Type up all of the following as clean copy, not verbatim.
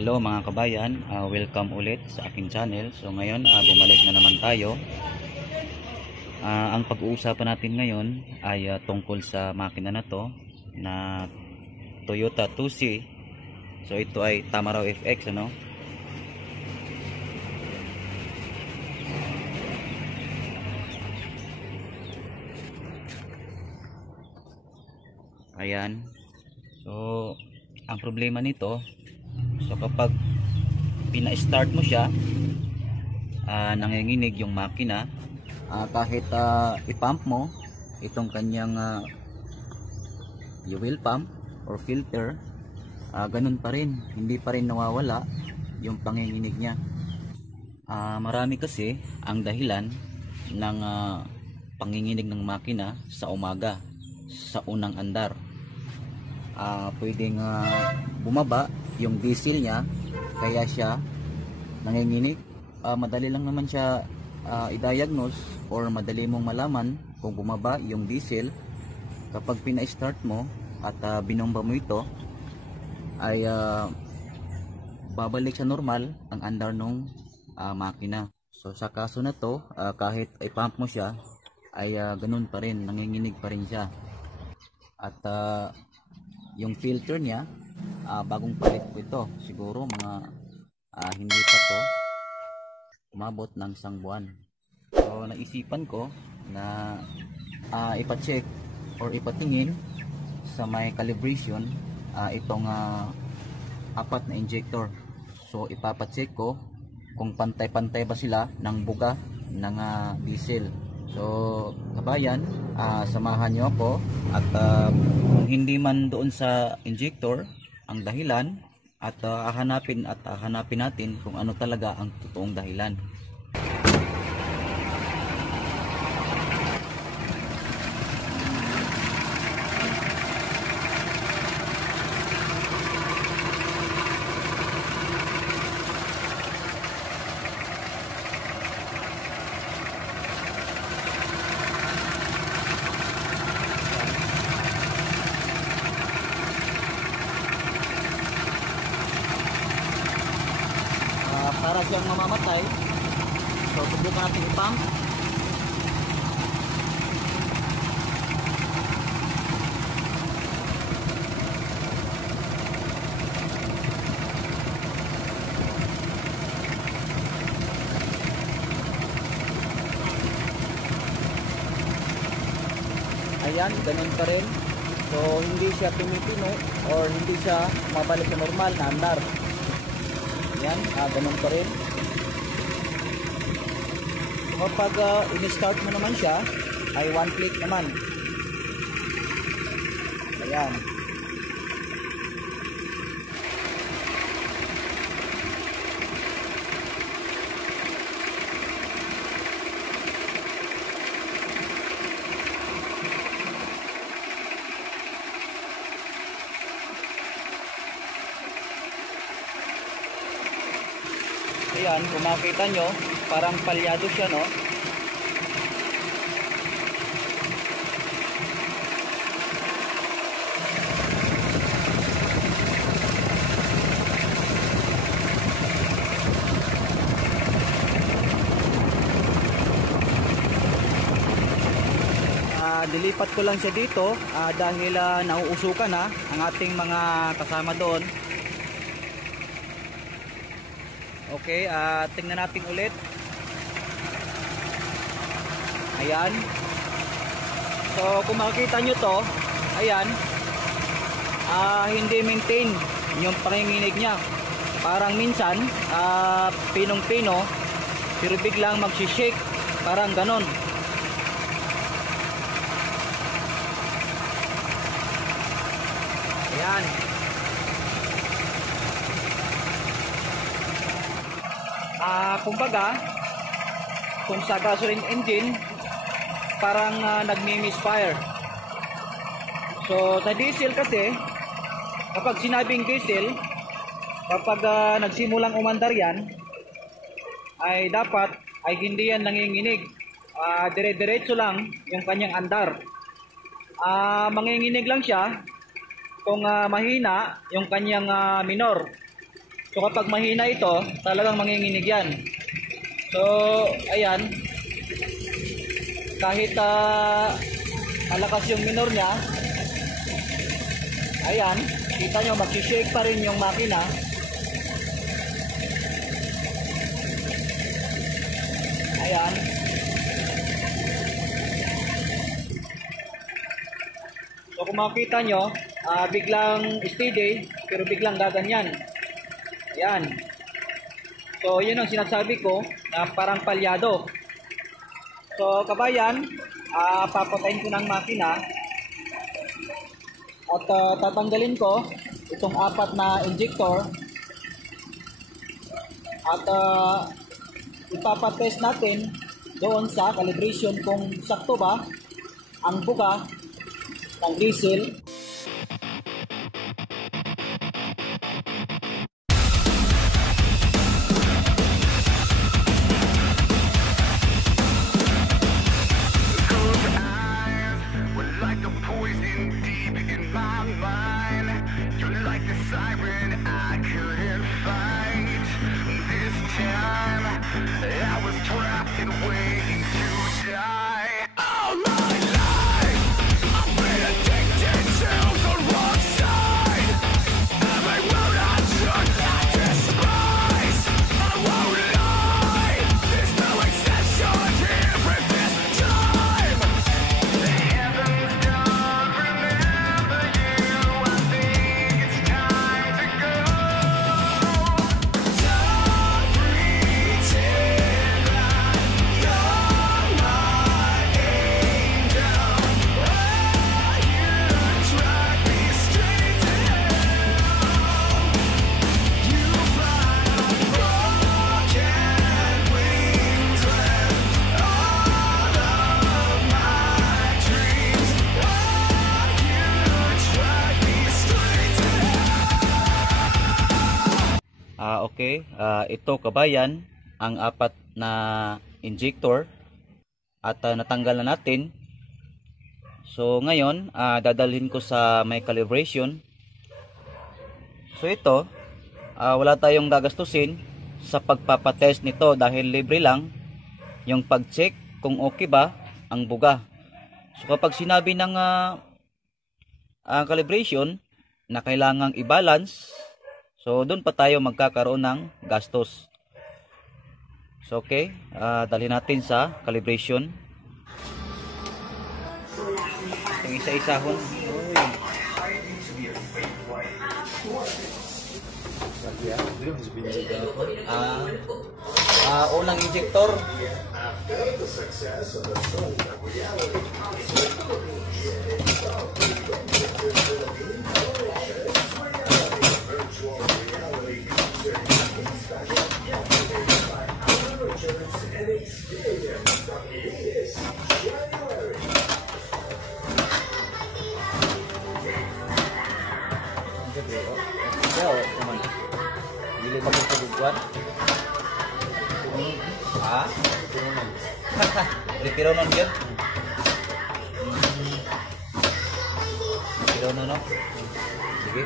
Hello mga kabayan, welcome ulit sa aking channel. So ngayon bumalik na naman tayo. Ang pag-uusapan natin ngayon ay tungkol sa makina na to na Toyota 2C. So ito ay Tamaraw FX, ano? Ayan. So ang problema nito, so kapag pina-start mo siya, nanginginig yung makina. Kahit i-pump mo itong kanyang fuel pump or filter, ganun pa rin, hindi pa rin nawawala yung panginginig niya. Marami kasi ang dahilan ng panginginig ng makina sa umaga, sa unang andar. Pwedeng bumaba yung diesel niya kaya siya nanginginig. Madali lang naman siya i-diagnose or madali mong malaman kung bumaba yung diesel kapag pina-start mo at binomba mo ito, ay babalik sa normal ang andar ng makina. So sa kaso na to, kahit i-pump mo siya ay ganun pa rin, nanginginig pa rin siya. At yung filter niya, bagong palit ko ito, siguro mga hindi pa to umabot ng 1 buwan. So naisipan ko na ipa-check or ipatingin sa may calibration itong 4 na injector. So ipapacheck ko kung pantay-pantay ba sila ng buga ng diesel. So kabayan, samahan nyo ako at kung hindi man doon sa injector ang dahilan, at hahanapin natin kung ano talaga ang totoong dahilan. Para siyang mamamatay, so subukan natin i-pump. Ayan, ganun pa rin. So hindi siya pumipino or hindi siya mabalik sa normal na andar. Yan, ganun pa rin. Kapag in-start mo naman siya, ay 1 click naman. Ayan. Ayan, kung makita nyo, parang palyado siya, no? Dilipat ko lang siya dito dahil nauusukan na ang ating mga kasama doon. Okay, tingnan natin ulit. Ayan. So kung makikita nyo to, ayan, hindi maintain yung panginginig niya. Parang minsan pinong-pino pero biglang magsishake, parang ganon. Ayan. Kumbaga, kung sa gasoline engine, parang nagmi-misfire. So sa diesel kasi, kapag sinabing diesel, kapag nagsimulang umandar yan, ay dapat ay hindi yan nanginginig. Dire-diretso lang yung kanyang andar. Manginginig lang siya kung mahina yung kanyang minor. So kapag mahina ito, talagang manginginig yan. So ayan, kahit malakas yung minor niya, ayan, kita nyo mag-shake pa rin yung makina. Ayan. So kung makita nyo, biglang steady, pero biglang gaganyan. Ayan. So yun ang sinasabi ko na parang palyado. So kabayan, papatayin ko ng makina at tatanggalin ko itong 4 na injector at ipapatest natin doon sa calibration kung sakto ba ang buga ng diesel. Okay, ito kabayan ang 4 na injector at natanggal na natin. So ngayon, dadalhin ko sa may calibration. So ito, wala tayong gagastusin sa pagpapatest nito dahil libre lang yung pag-check kung okay ba ang buga. So kapag sinabi ng calibration na kailangang i-balance, so doon pa tayo magkakaroon ng gastos. So okay, dalhin natin sa calibration. Yung isa-isahon. Unang injector. Retiro nun yun. Retiro nun, no? Sige.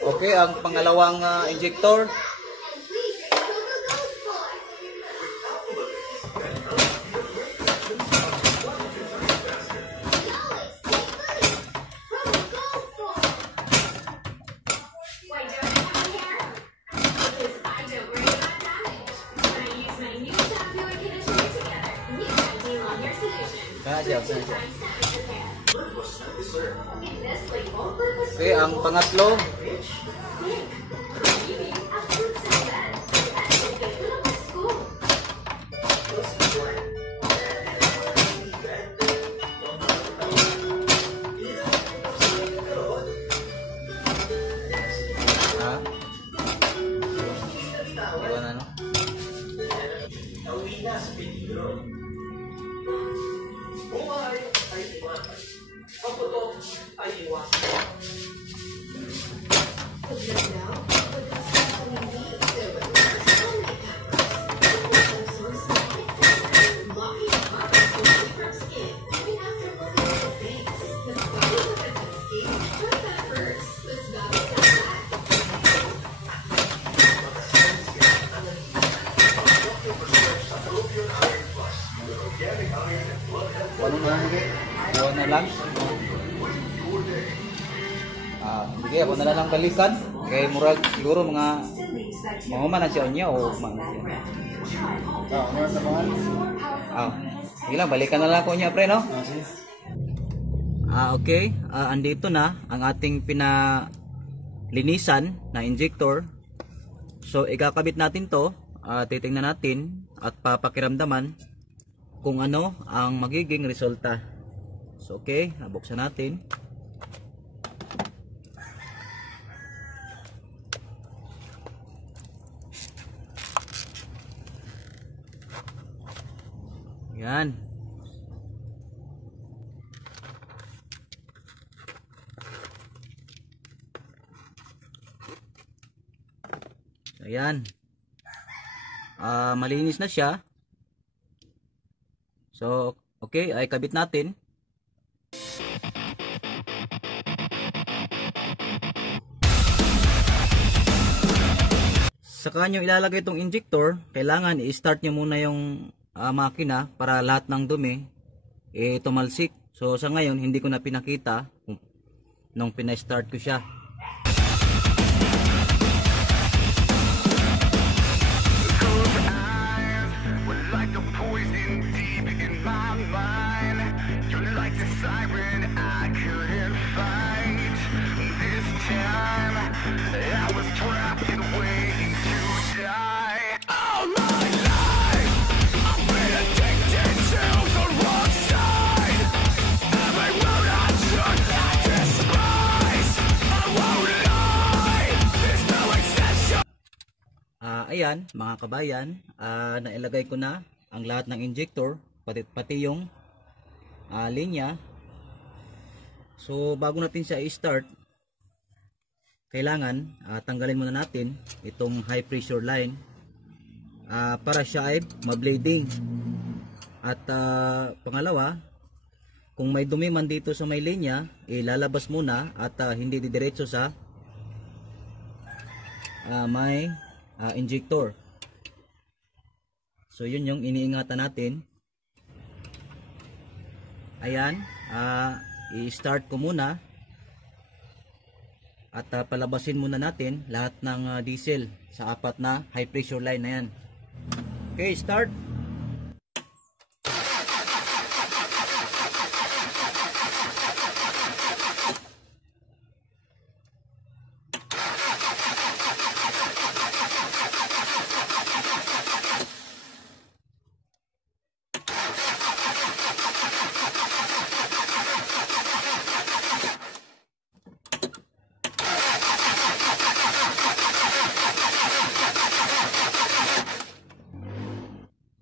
Okay, ang pangalawang injector. Okay, ang pangatlo. Sige, ako na lang balikan. Kay murag siguro mga man na siya niya o mga Ano sa mga? sige lang, balikan na lang ko niya pre, no? Okay, andito na ang ating pinalinisan na injector. So ikakabit natin to, titingnan natin at papakiramdaman kung ano ang magiging resulta. So okay, buksan natin. Yan. Ayan. Malinis na siya. So, okay, ay kabit natin. Saka nyo ilalagay itong injector, kailangan i-start nyo muna yung makina para lahat ng dumi tumalsik. So sa ngayon hindi ko na pinakita nung pina-start ko siya. Ayan mga kabayan, nailagay ko na ang lahat ng injector, pati yung linya. So bago natin siya i-start, kailangan tanggalin muna natin itong high pressure line para siya ay mablading. At pangalawa, kung may dumi man dito sa may linya, ilalabas muna at hindi didiretso sa may injector. So yun yung iniingatan natin. Ayan, i-start ko muna at palabasin muna natin lahat ng diesel sa apat na high pressure line na yan. Okay, start.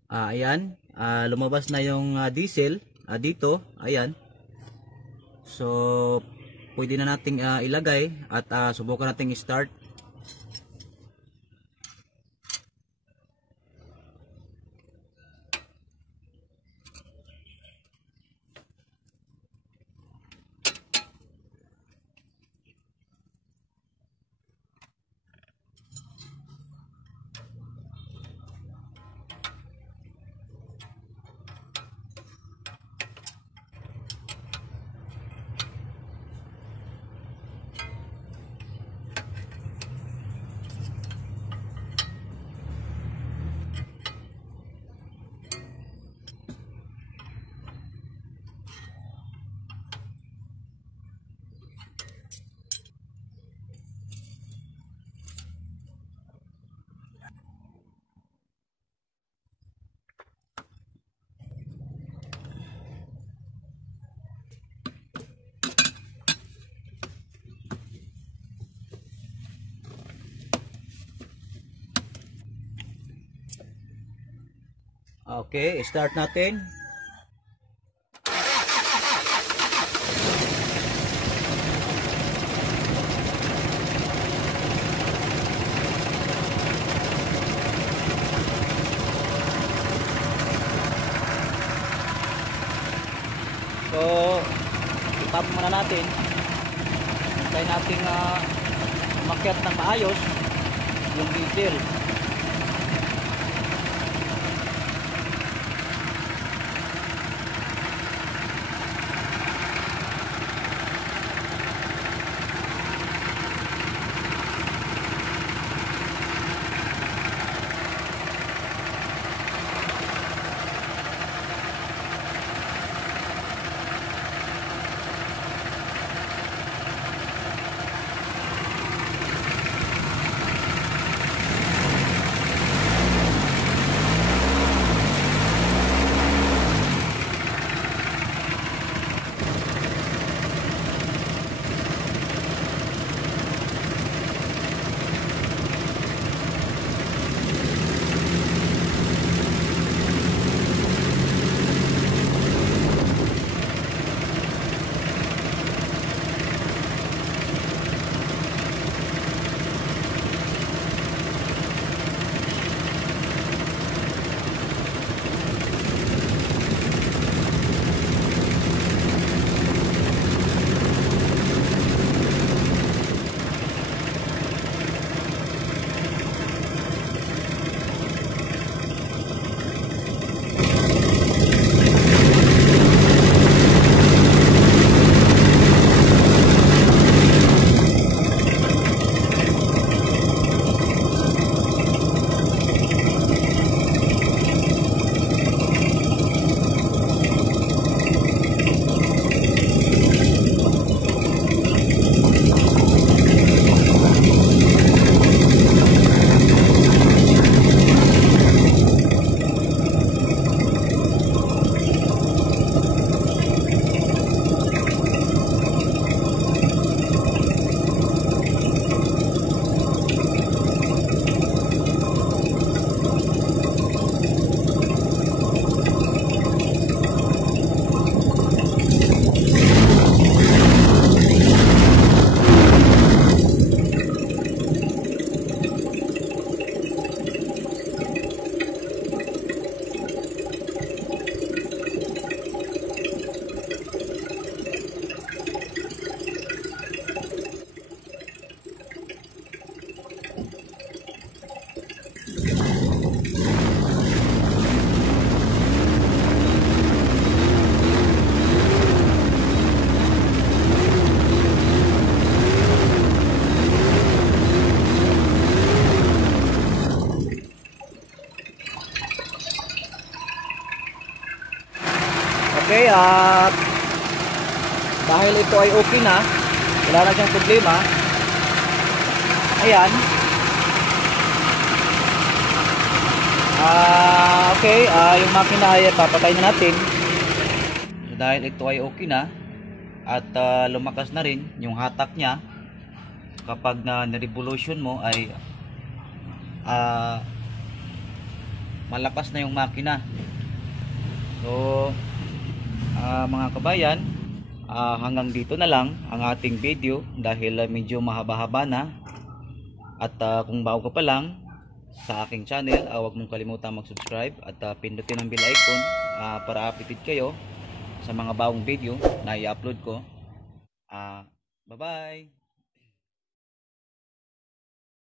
Ayan, lumabas na yung diesel dito, ayan. So pwede na nating ilagay at subukan nating i-start. Okay, start natin. So, itap muna natin. Hintay natin umakyat ng maayos yung diesel. dahil ito ay okay na, wala na siyang problema. Ayan. Okay, yung makina ay papatay na natin. So, dahil ito ay okay na at lumakas na rin yung hatak niya, kapag na-revolution mo ay malakas na yung makina. So mga kabayan, hanggang dito na lang ang ating video dahil medyo mahaba-haba na. At kung bago ka pa lang sa aking channel, huwag mong kalimutan mag-subscribe at pindutin ang bell icon para updated kayo sa mga bagong video na i-upload ko. Bye bye.